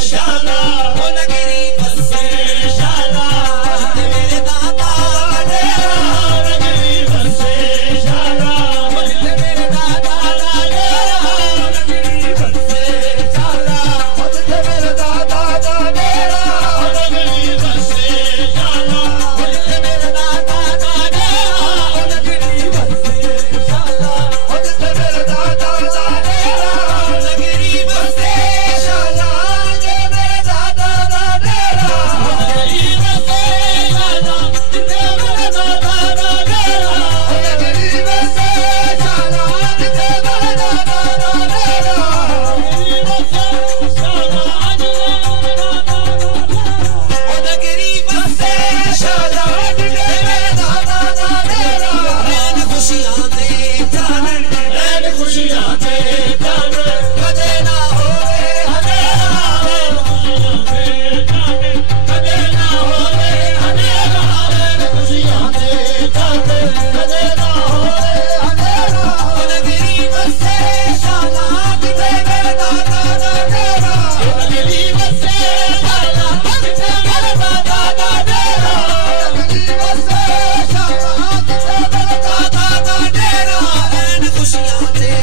शाला ओ नगरी बसे शाला मेरे दादा दा डेरा नगरी बसे शाला मेरे दादा दा डेरा नगरी बसे शाला मेरे दादा दा डेरा नगरी बसे शाला मेरे दादा दा डेरा नगरी बसे शाला मेरे दादा दा डेरा नगरी बसे शाला मेरे दादा दा डेरा नगरी बसे शाला मेरे दादा दा डेरा नगरी बसे शाला मेरे दादा दा डेरा नगरी बसे शाला नगरी बसे शाला मेरे दादा दा डेरा रैन खुशियां दे जान रैन खुशियां दे जान कदे ना होवे हनेरा रैन खुशियां दे जान कदे ना होवे हनेरा रैन खुशियां दे जान कदे ना होवे हनेरा नगरी बसे शाला मेरे दादा दा डेरा नगरी बसे शाला मेरे दादा दा डेरा नगरी बसे शाला मेरे दादा दा डेरा रैन खुशियां दे